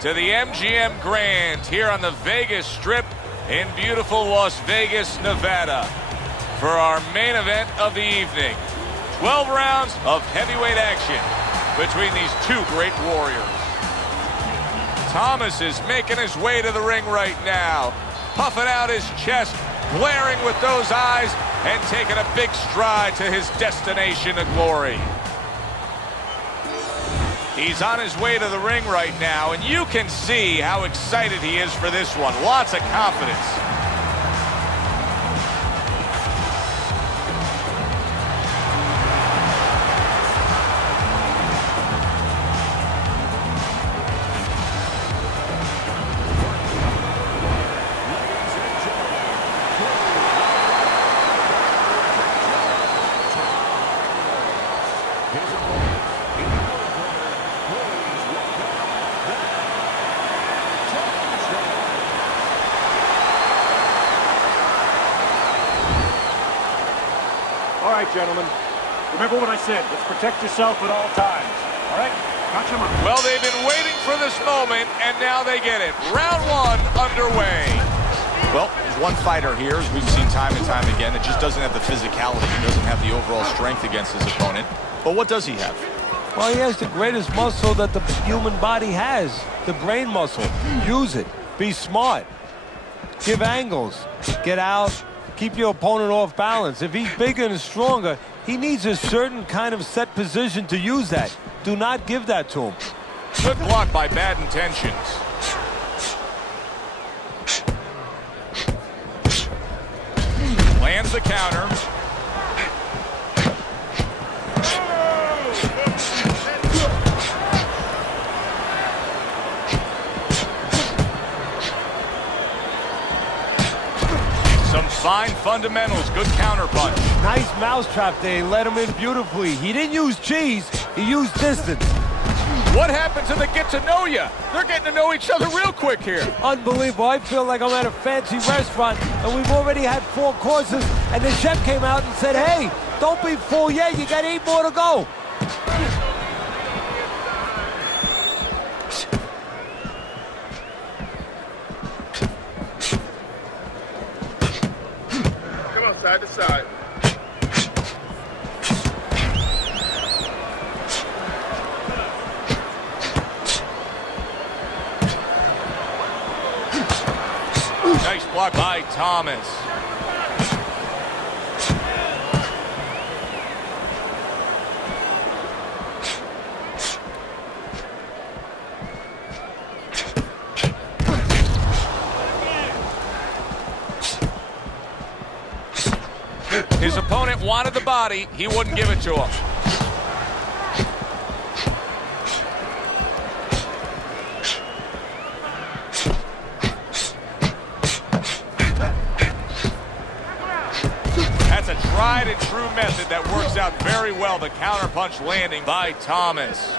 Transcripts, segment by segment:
to the MGM Grand here on the Vegas Strip in beautiful Las Vegas, Nevada for our main event of the evening. 12 rounds of heavyweight action between these two great warriors. Thomas is making his way to the ring right now, puffing out his chest, glaring with those eyes, and taking a big stride to his destination of glory. He's on his way to the ring right now, and you can see how excited he is for this one. Lots of confidence. All right, gentlemen. Remember what I said. Let's protect yourself at all times. All right? Got your mark. Well, they've been waiting for this moment, and now they get it. Round one underway. Well, there's one fighter here, as we've seen time and time again, that just doesn't have the physicality. He doesn't have the overall strength against his opponent. But what does he have? Well, he has the greatest muscle that the human body has, the brain muscle. Use it. Be smart. Give angles. Get out. Keep your opponent off balance. If he's bigger and stronger, he needs a certain kind of set position to use that. Do not give that to him. Good block by Bad Intentions. Lands the counter. Some fine fundamentals, good counter punch. Nice mousetrap there. He let him in beautifully. He didn't use cheese. He used distance. What happened to the get to know ya? They're getting to know each other real quick here. Unbelievable. I feel like I'm at a fancy restaurant, and we've already had 4 courses, and the chef came out and said, hey, don't be full yet. You got 8 more to go. Side to side. Nice block by Thomas. His opponent wanted the body. He wouldn't give it to him. That's a tried and true method that works out very well. The counterpunch landing by Thomas.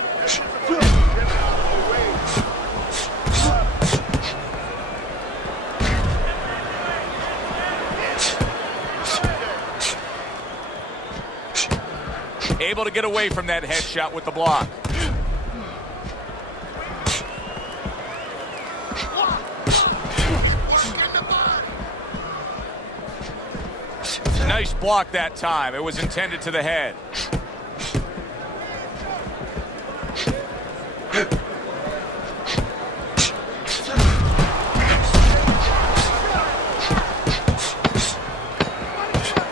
Able to get away from that headshot with the block. Nice block that time. It was intended to the head.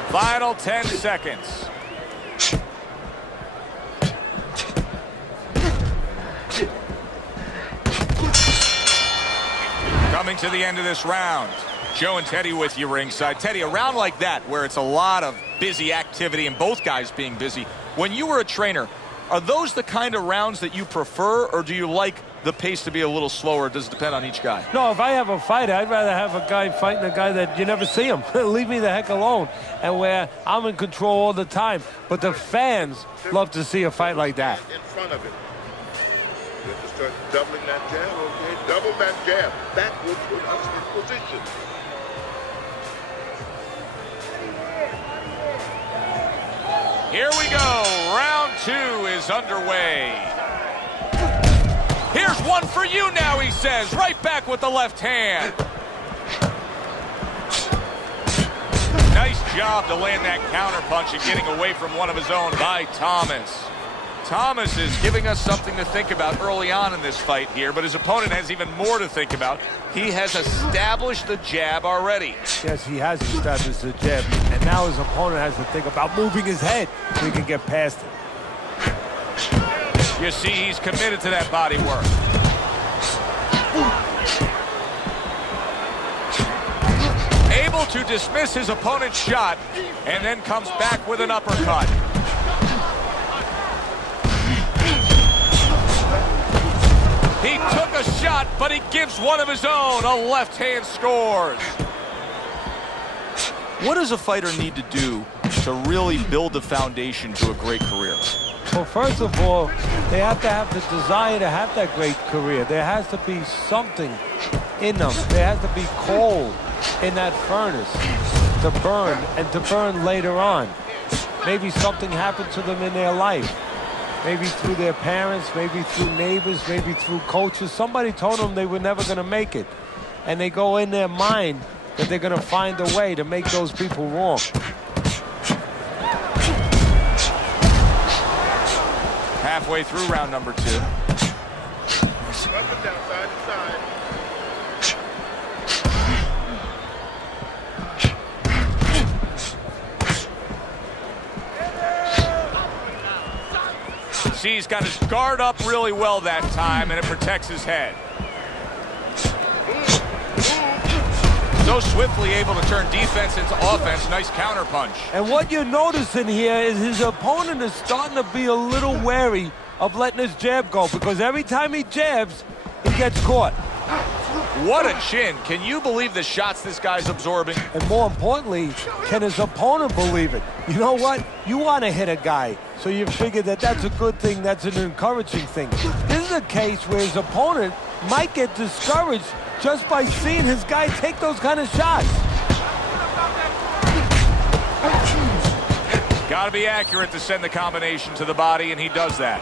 Final 10 seconds. Coming to the end of this round. Joe and Teddy with you ringside. Teddy, a round like that where it's a lot of busy activity and both guys being busy. When you were a trainer, are those the kind of rounds that you prefer, or do you like the pace to be a little slower? Does it depend on each guy? No, if I have a fight, I'd rather have a guy fighting a guy that you never see him. Leave me the heck alone. And where I'm in control all the time. But the fans love to see a fight like that. In front of it. You have to start doubling that jab, okay? Double that jab. That will put us in position. Here we go. Round 2 is underway. Here Here's one for you now, he says. Right back with the left hand. Nice job to land that counter punch and getting away from one of his own by Thomas. Thomas is giving us something to think about early on in this fight here, but his opponent has even more to think about. He has established the jab already. Yes, he has established the jab, and now his opponent has to think about moving his head so he can get past it. You see, he's committed to that body work. Able to dismiss his opponent's shot, and then comes back with an uppercut. He took a shot, but he gives one of his own. A left hand scores. What does a fighter need to do to really build the foundation to a great career? Well, first of all, they have to have the desire to have that great career. There has to be something in them. There has to be coal in that furnace to burn, and to burn later on. Maybe something happened to them in their life. Maybe through their parents, maybe through neighbors, maybe through coaches. Somebody told them they were never going to make it. And they go in their mind that they're going to find a way to make those people wrong. Halfway through round number 2. Up and down, side to side. See, he's got his guard up really well that time, and it protects his head. So swiftly able to turn defense into offense. Nice counter punch. And what you're noticing here is his opponent is starting to be a little wary of letting his jab go, because every time he jabs, he gets caught. What a chin. Can you believe the shots this guy's absorbing? And more importantly, can his opponent believe it? You know what? You want to hit a guy, so you figure that that's a good thing, that's an encouraging thing. This is a case where his opponent might get discouraged just by seeing his guy take those kind of shots. Got to be accurate to send the combination to the body, and he does that.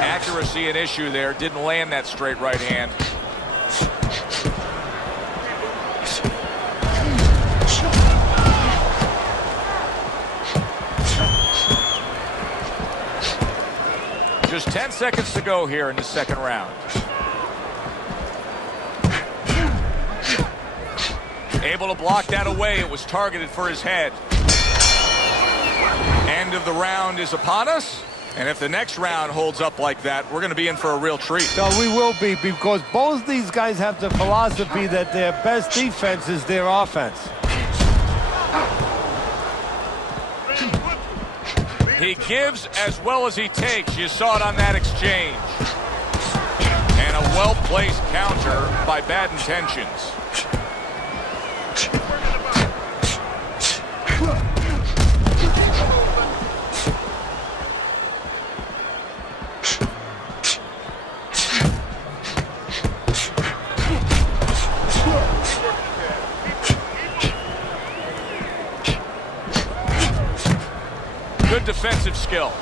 Accuracy an issue there. Didn't land that straight right hand. Just 10 seconds to go here in the second round. Able to block that away. It was targeted for his head. End of the round is upon us. And if the next round holds up like that, we're going to be in for a real treat. No, we will be, because both these guys have the philosophy that their best defense is their offense. He gives as well as he takes. You saw it on that exchange. And a well-placed counter by Bad Intentions. Good defensive skill.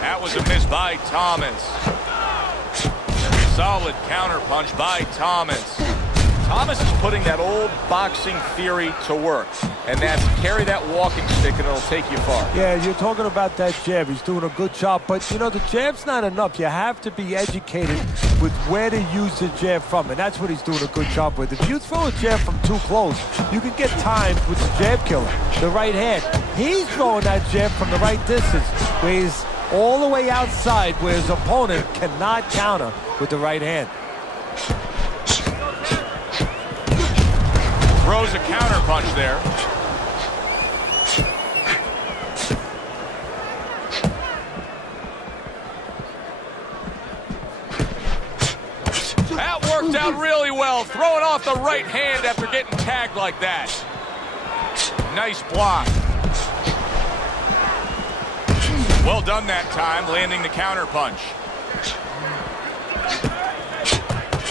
That was a miss by Thomas. Solid counter punch by Thomas. Thomas is putting that old boxing theory to work, and that's carry that walking stick and it'll take you far. Yeah, you're talking about that jab. He's doing a good job, but you know, the jab's not enough. You have to be educated with where to use the jab from, and that's what he's doing a good job with. If you throw a jab from too close, you can get timed with the jab killer, the right hand. He's throwing that jab from the right distance, where he's all the way outside, where his opponent cannot counter with the right hand. Throws a counter punch there. That worked out really well. well, throwing off the right hand after getting tagged like that. Nice block. Well done that time, landing the counter punch.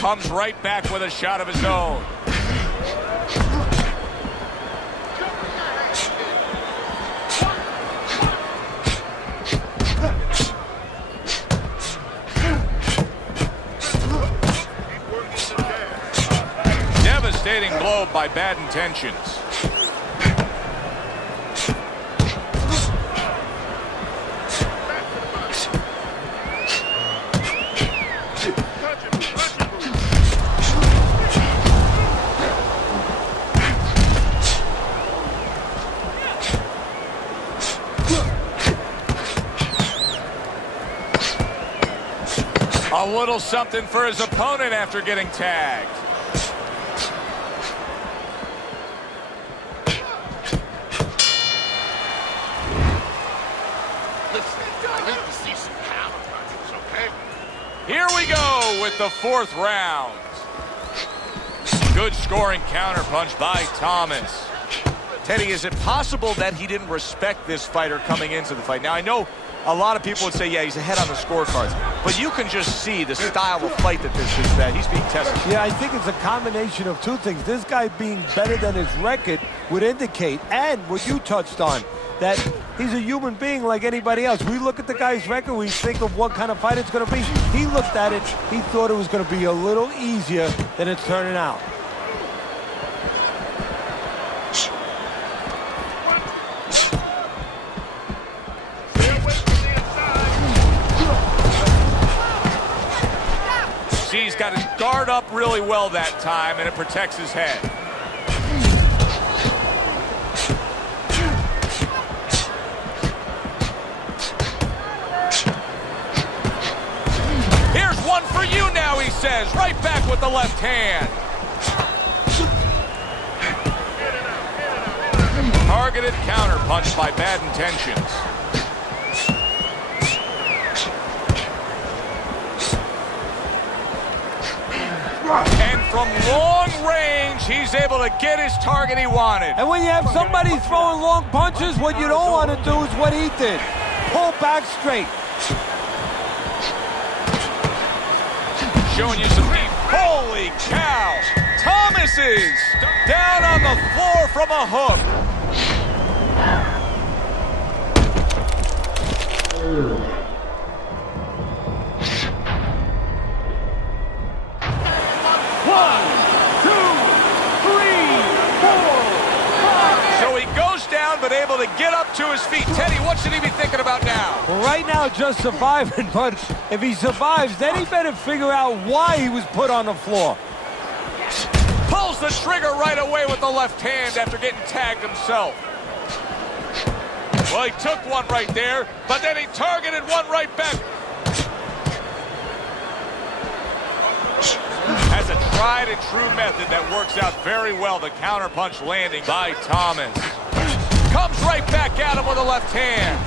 Comes right back with a shot of his own. Devastating blow by bad intentions. A little something for his opponent after getting tagged. Here we go with the fourth round. Good scoring counterpunch by Thomas. Teddy, is it possible that he didn't respect this fighter coming into the fight? Now, I know a lot of people would say, yeah, he's ahead on the scorecards, but you can just see the style of fight that this is, that he's being tested. Yeah, I think it's a combination of two things. This guy being better than his record would indicate, and what you touched on, that he's a human being like anybody else. We look at the guy's record, we think of what kind of fight it's going to be. He looked at it, he thought it was going to be a little easier than it's turning out. See, he's got his guard up really well that time, and it protects his head. Here's one for you now, he says, right back with the left hand. Targeted counterpunch by bad intentions. And from long range, he's able to get his target he wanted. And when you have somebody throwing long punches, what you don't want to do is what he did. Pull back straight. Showing you some deep. Holy cow! Thomas is down on the floor from a hook. But able to get up to his feet. Teddy, what should he be thinking about now? Well, right now, just surviving, but if he survives, then he better figure out why he was put on the floor. Pulls the trigger right away with the left hand after getting tagged himself. Well, he took one right there, but then he targeted one right back. That's a tried and true method that works out very well. The counterpunch landing by Thomas. Comes right back at him with a left hand.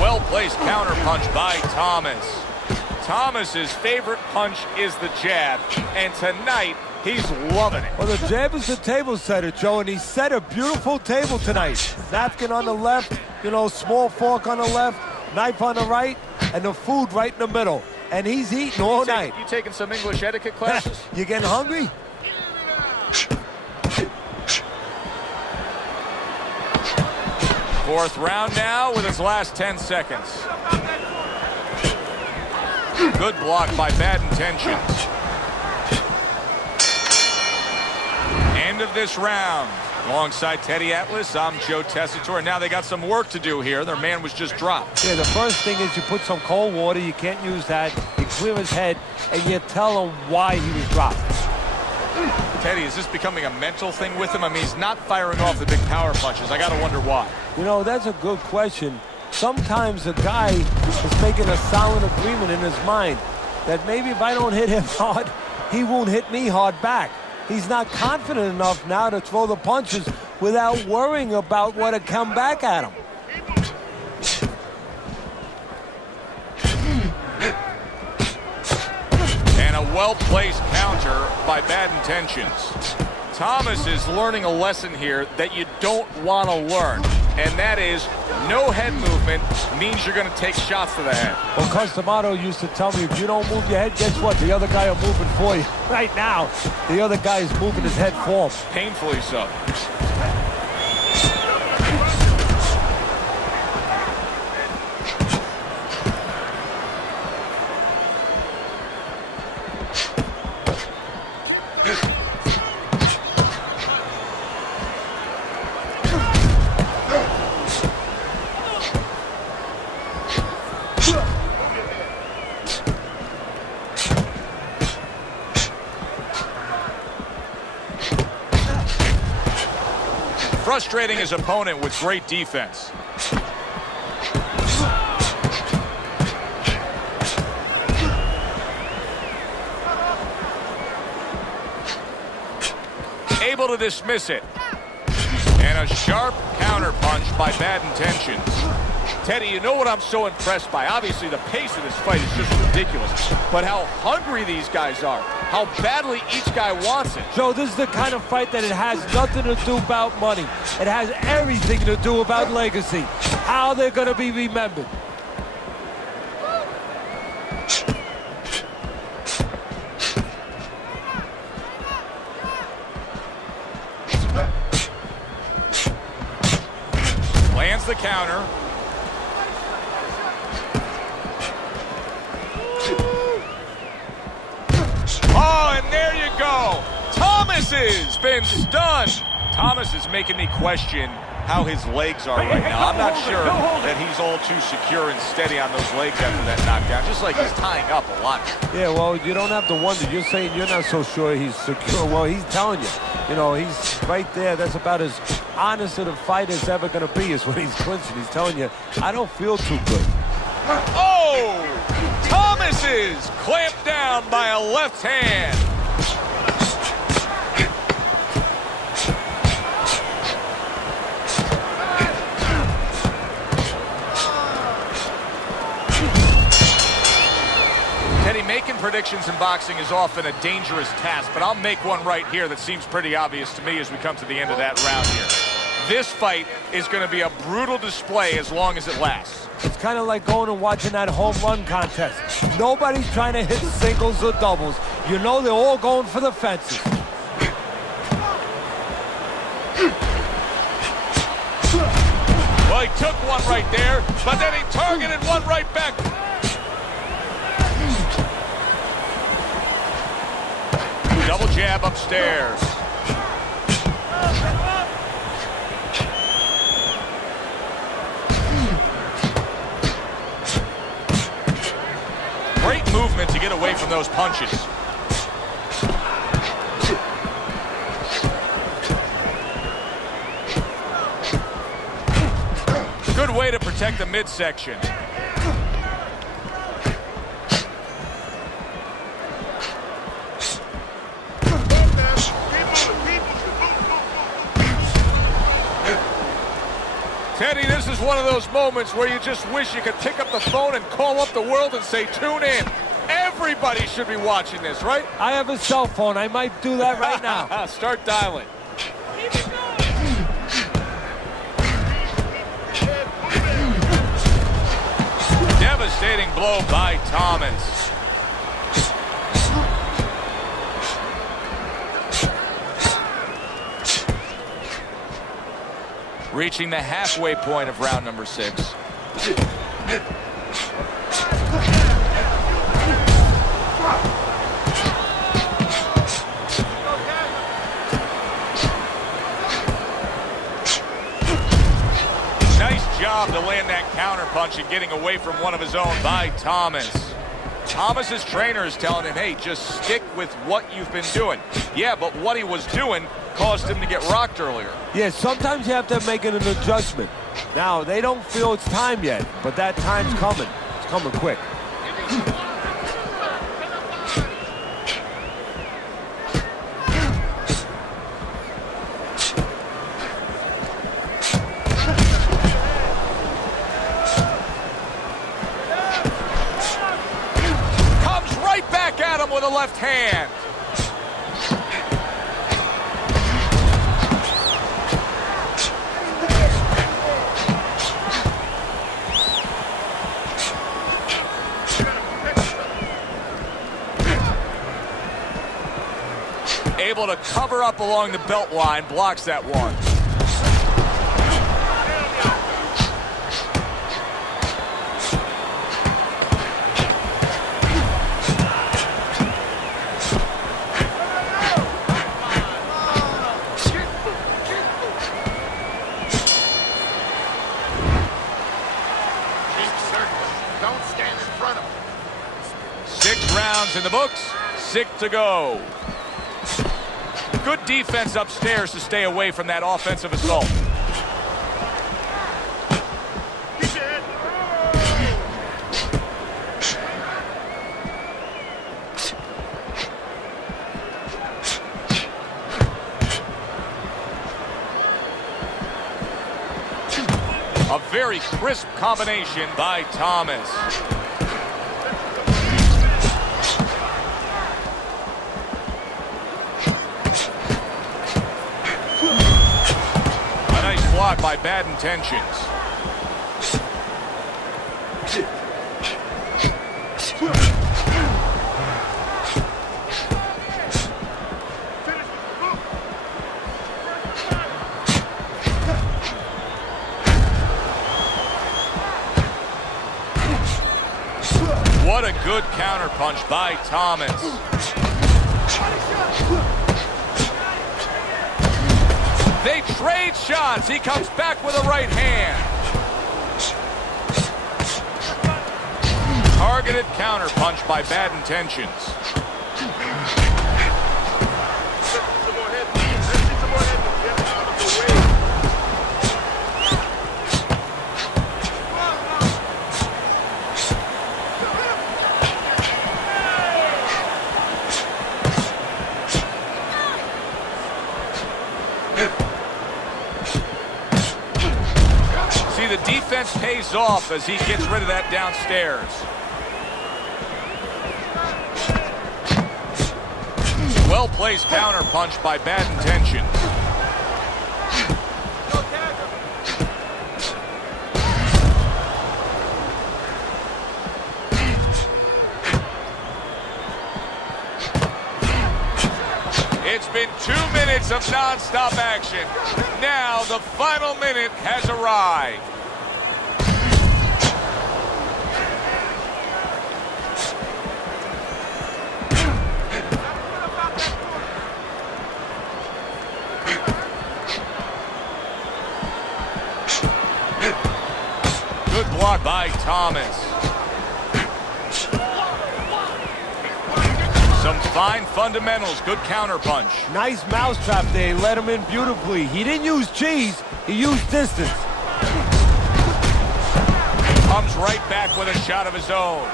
Well-placed counterpunch by Thomas. Thomas's favorite punch is the jab, and tonight he's loving it. Well, the jab is the table setter, Joe, and he set a beautiful table tonight. Napkin on the left, you know, small fork on the left, knife on the right, and the food right in the middle. And he's eating all night. You taking some English etiquette classes? You getting hungry? Fourth round now with his last 10 seconds. Good block by bad intentions. End of this round. Alongside Teddy Atlas, I'm Joe Tessitore. Now they got some work to do here. Their man was just dropped. Yeah, the first thing is you put some cold water. You can't use that. You clear his head, and you tell him why he was dropped. Teddy, is this becoming a mental thing with him? I mean, he's not firing off the big power punches. I got to wonder why. You know, that's a good question. Sometimes a guy is making a silent agreement in his mind that maybe if I don't hit him hard, he won't hit me hard back. He's not confident enough now to throw the punches without worrying about what will come back at him. well-placed counter by Bad Intentions. Thomas is learning a lesson here that you don't want to learn, and that is no head movement means you're going to take shots to the head. Well, Customato used to tell me, if you don't move your head, guess what? The other guy will move it for you. Right now, the other guy is moving his head for him. Painfully so. Frustrating his opponent with great defense. Able to dismiss it. And a sharp counter punch by Bad Intentions. Teddy, you know what I'm so impressed by? Obviously, the pace of this fight is just ridiculous. But how hungry these guys are. How badly each guy wants it. Joe, this is the kind of fight that it has nothing to do about money. It has everything to do about legacy. How they're going to be remembered. Lands the counter. Oh, and there you go. Thomas has been stunned. Thomas is making me question how his legs are right now. I'm not sure that he's all too secure and steady on those legs after that knockdown. Just like he's tying up a lot. Yeah, well, you don't have to wonder. You're saying you're not so sure he's secure. Well, he's telling you. You know, he's right there. That's about as honest of a fight as ever going to be is when he's clinching. He's telling you, I don't feel too good. Oh! Thomas is clamped down by a left hand. Teddy, making predictions in boxing is often a dangerous task, but I'll make one right here that seems pretty obvious to me as we come to the end of that round here. This fight is going to be a brutal display as long as it lasts. It's kind of like going and watching that home run contest. Nobody's trying to hit singles or doubles. You know they're all going for the fences. Well, he took one right there, but then he targeted one right back. Double jab upstairs. Great movement to get away from those punches. Good way to protect the midsection. Teddy, this is one of those moments where you just wish you could pick up the phone and call up the world and say, tune in. Everybody should be watching this, right? I have a cell phone. I might do that right now. Start dialing. Devastating blow by Thomas. Reaching the halfway point of round number 6. Nice job to land that counter punch and getting away from one of his own by Thomas. Thomas's trainer is telling him, hey, just stick with what you've been doing. Yeah, but what he was doing caused him to get rocked earlier. Yeah, sometimes you have to make an adjustment. Now, they don't feel it's time yet, but that time's coming. It's coming quick. Comes right back at him. him with a left hand. Able to cover up along the belt line, blocks that one. Don't stand in front of him. 6 rounds in the books, 6 to go. Good defense upstairs to stay away from that offensive assault. A very crisp combination by Thomas. Blocked by bad intentions. What a good counterpunch by Thomas. They trade shots. He comes back with a right hand. Targeted counterpunch by bad intentions. The defense pays off as he gets rid of that downstairs. Well-placed counterpunch by bad intentions. It's been 2 minutes of non-stop action. Now the final minute has arrived. Good block by Thomas. Some fine fundamentals, good counterpunch. Nice mousetrap there, he let him in beautifully. He didn't use cheese, he used distance. Comes right back with a shot of his own.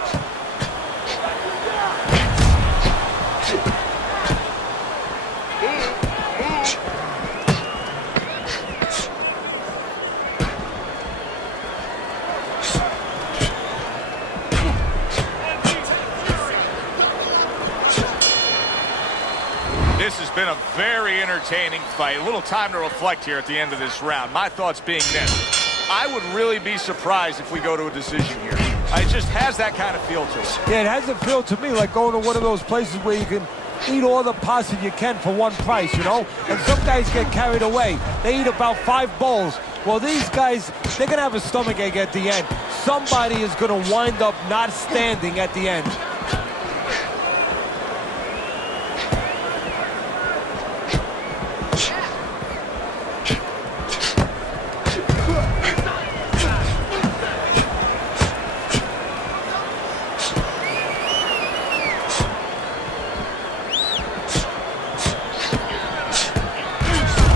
This has been a very entertaining fight. A little time to reflect here at the end of this round. My thoughts being this: I would really be surprised if we go to a decision here. It just has that kind of feel to it. Yeah, it has a feel to me like going to one of those places where you can eat all the pasta you can for one price, you know? And some guys get carried away. They eat about 5 bowls. Well, these guys, they're going to have a stomachache at the end. Somebody is going to wind up not standing at the end.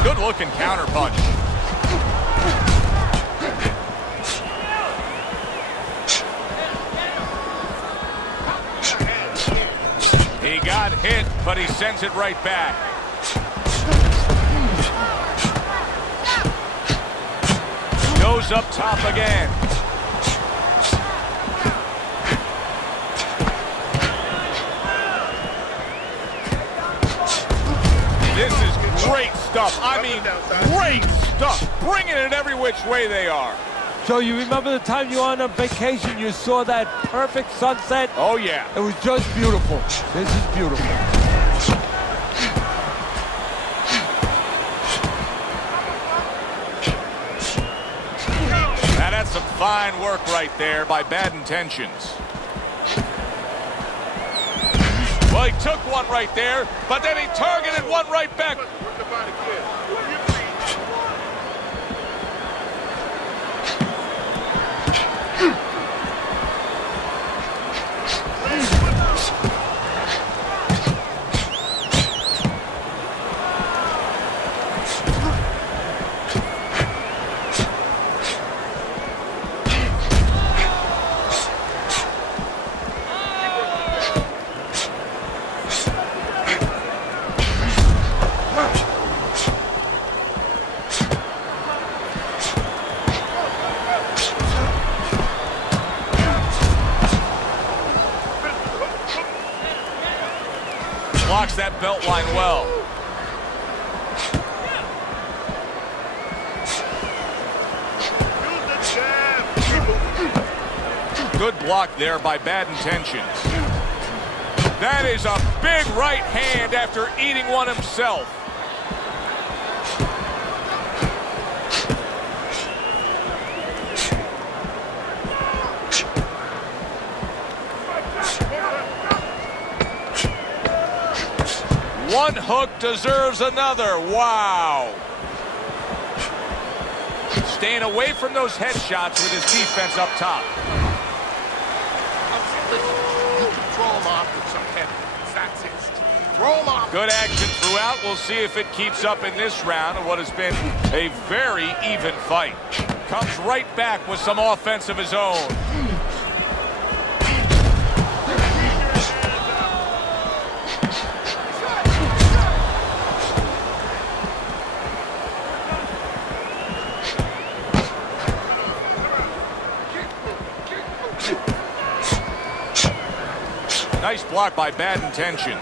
Good-looking counterpunch. He got hit, but he sends it right back. Goes up top again. mean, great stuff. Bringing it every which way they are. So you remember the time you were on a vacation, you saw that perfect sunset? Oh, yeah. It was just beautiful. This is beautiful. Now that's some fine work right there by Bad Intentions. Well, he took one right there, but then he targeted one right back. Blocks that belt line well. Good block there by Bad Intentions. That is a big right hand after eating one himself. One hook deserves another. Wow. Staying away from those headshots with his defense up top. You can throw him off with some head. That's it. Throw him off. Good action throughout. We'll see if it keeps up in this round of what has been a very even fight. Comes right back with some offense of his own. Nice block by Bad Intentions.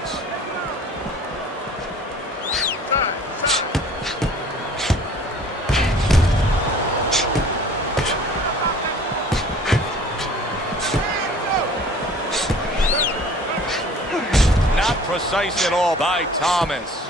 Not precise at all by Thomas.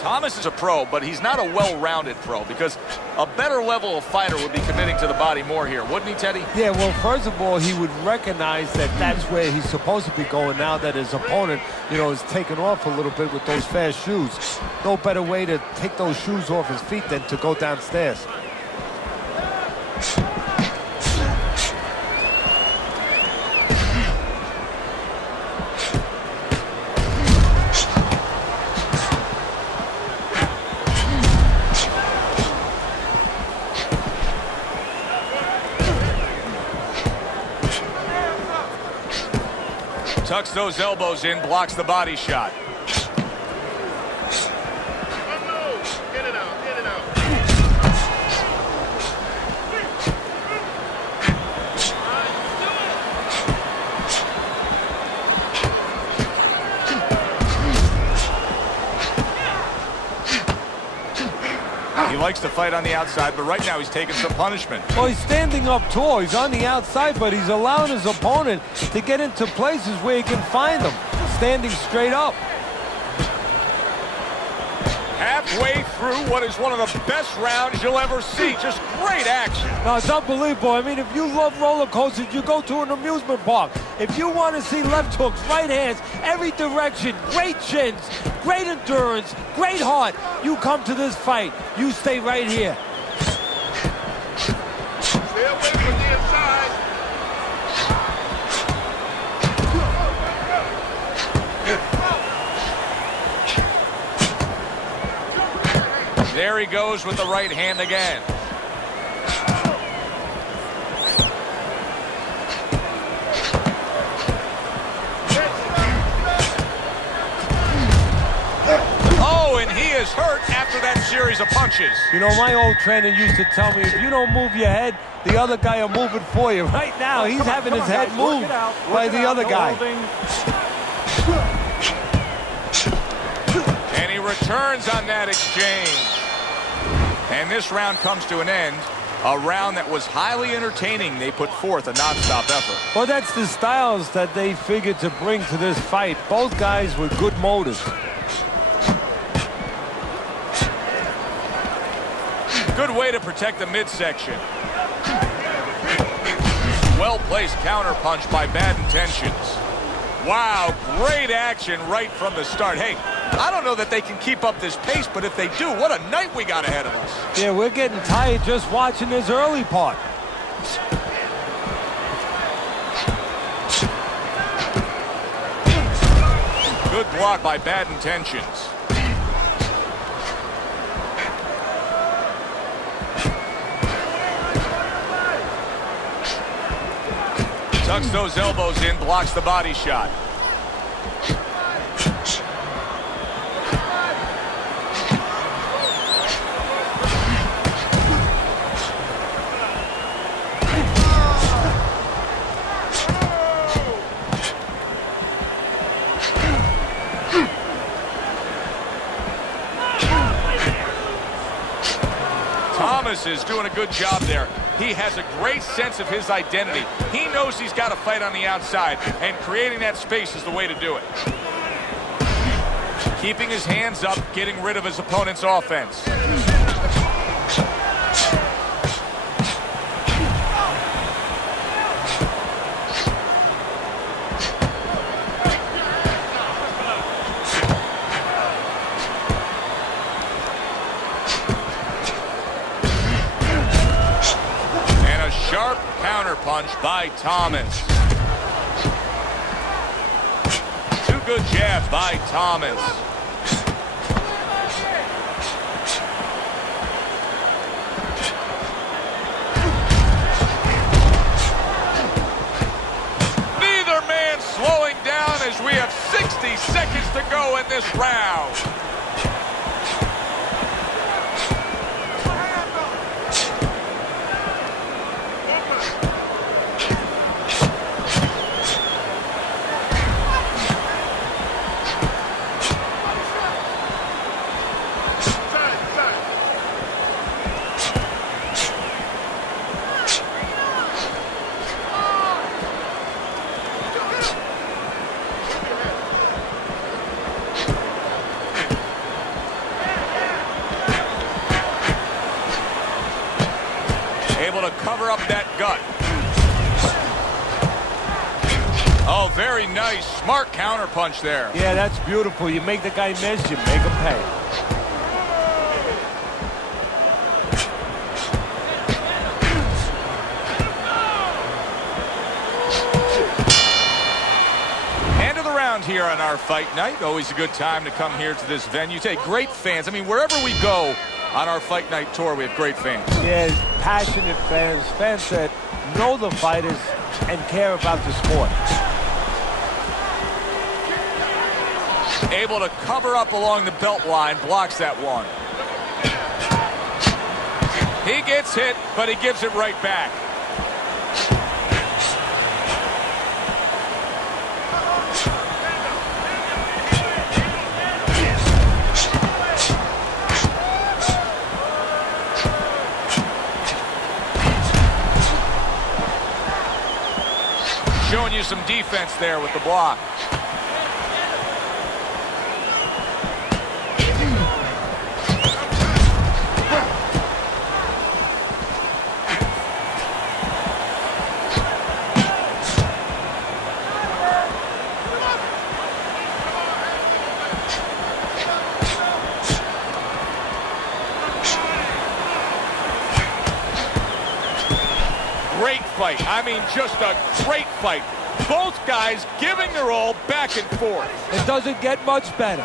Thomas is a pro, but he's not a well-rounded pro because a better level of fighter would be committing to the body more here, wouldn't he, Teddy? Yeah, well, first of all, he would recognize that that's where he's supposed to be going now that his opponent, you know, is taking off a little bit with those fast shoes. No better way to take those shoes off his feet than to go downstairs. Tucks those elbows in, blocks the body shot. Get it out, get it out. He likes to fight on the outside, but right now he's taking some punishment. Well, he's standing up tall. He's on the outside, but he's allowing his opponent to get into places where he can find them, standing straight up. Halfway through what is one of the best rounds you'll ever see. Just great action. No, it's unbelievable. I mean, if you love roller coasters, you go to an amusement park. If you want to see left hooks, right hands, every direction, great chins, great endurance, great heart, you come to this fight. You stay right here. Stay away from the inside. There he goes with the right hand again. Oh, and he is hurt after that series of punches. You know, my old trainer used to tell me, if you don't move your head, the other guy will move it for you. Right now, he's having his head moved by the other guy. And he returns on that exchange. And this round comes to an end. A round that was highly entertaining. They put forth a nonstop effort. Well, that's the styles that they figured to bring to this fight. Both guys with good motives. Good way to protect the midsection. Well-placed counterpunch by Bad Intentions. Wow, great action right from the start. Hey, I don't know that they can keep up this pace, but if they do, what a night we got ahead of us. Yeah, we're getting tired just watching this early part. Good block by Bad Intentions. Tucks those elbows in, blocks the body shot. Thomas is doing a good job there. He has a great sense of his identity. He knows he's got to fight on the outside, and creating that space is the way to do it. Keeping his hands up, getting rid of his opponent's offense. Sharp counterpunch by Thomas. Two good jabs by Thomas. Neither man slowing down as we have 60 seconds to go in this round. Able to cover up that gut. Oh, very nice. Smart counterpunch there. Yeah, that's beautiful. You make the guy miss, you make him pay. End of the round here on our fight night. Always a good time to come here to this venue. Take great fans. I mean, wherever we go on our fight night tour, we have great fans. Yeah, passionate fans. Fans that know the fighters and care about the sport. Able to cover up along the belt line, blocks that one. He gets hit, but he gives it right back. Showing you some defense there with the block. Great fight. I mean, just a great fight. Both guys giving their all back and forth. It doesn't get much better.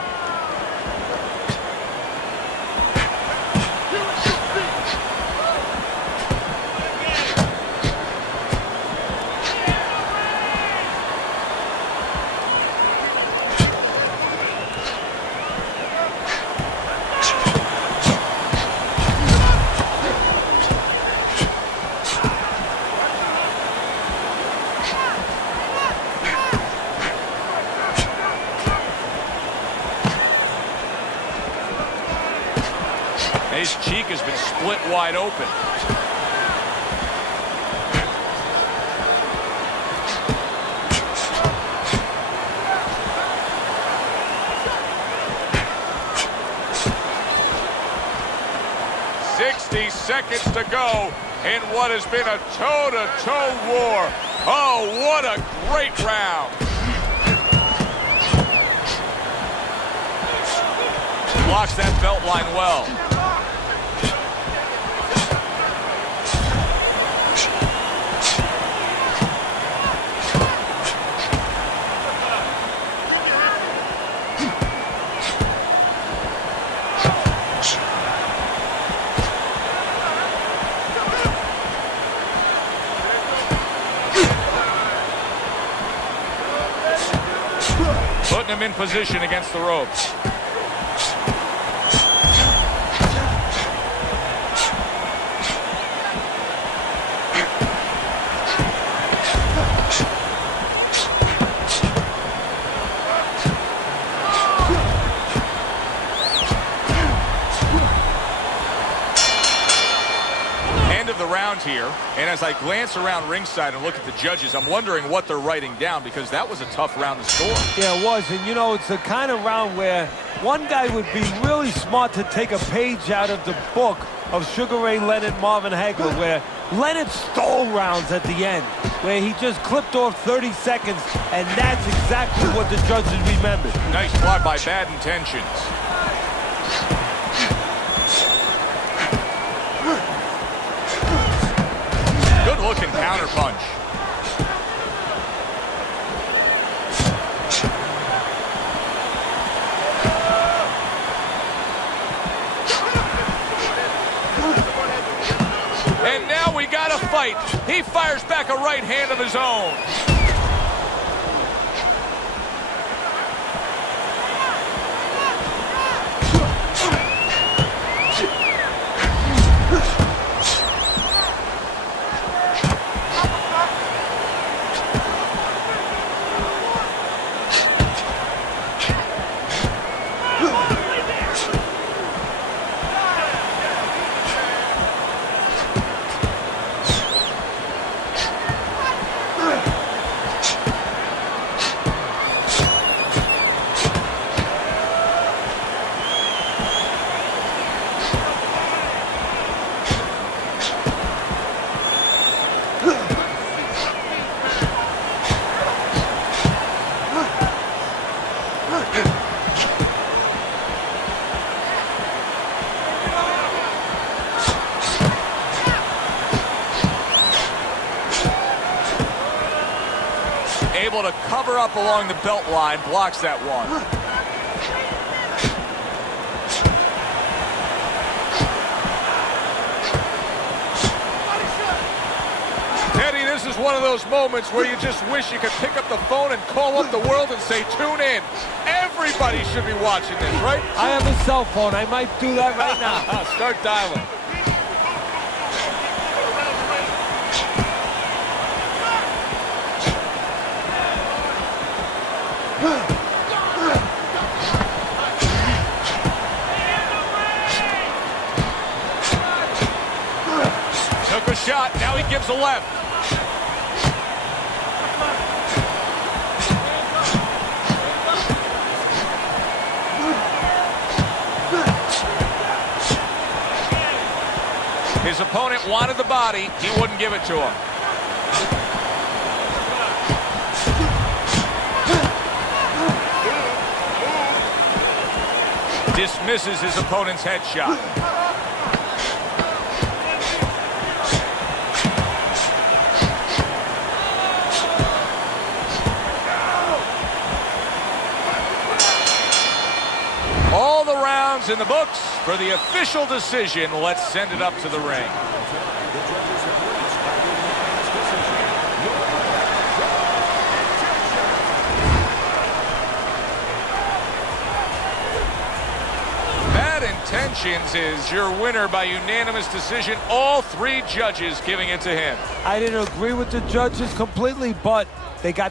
His cheek has been split wide open. Seconds to go in what has been a toe-to-toe war. Oh, what a great round. Blocks that belt line well. Putting him in position against the ropes. End of the round here, and as I glance around ringside and look at the judges, I'm wondering what they're writing down, because that was a tough round to score. Yeah, it was, and you know, it's the kind of round where one guy would be really smart to take a page out of the book of Sugar Ray Leonard, Marvin Hagler, where Leonard stole rounds at the end, where he just clipped off 30 seconds, and that's exactly what the judges remembered. Nice block by Bad Intentions. Good-looking counter punch. And now we got a fight. He fires back a right hand of his own. Able to cover up along the belt line, blocks that one. Teddy, this is one of those moments where you just wish you could pick up the phone and call up the world and say, tune in. Everybody should be watching this, right? I have a cell phone. I might do that right now. Start dialing. Took a shot, now he gives a left. His opponent wanted the body, he wouldn't give it to him. Dismisses his opponent's headshot. All the rounds in the books for the official decision. Let's send it up to the ring. Bad Intentions is your winner by unanimous decision. All three judges giving it to him. I didn't agree with the judges completely, but they got the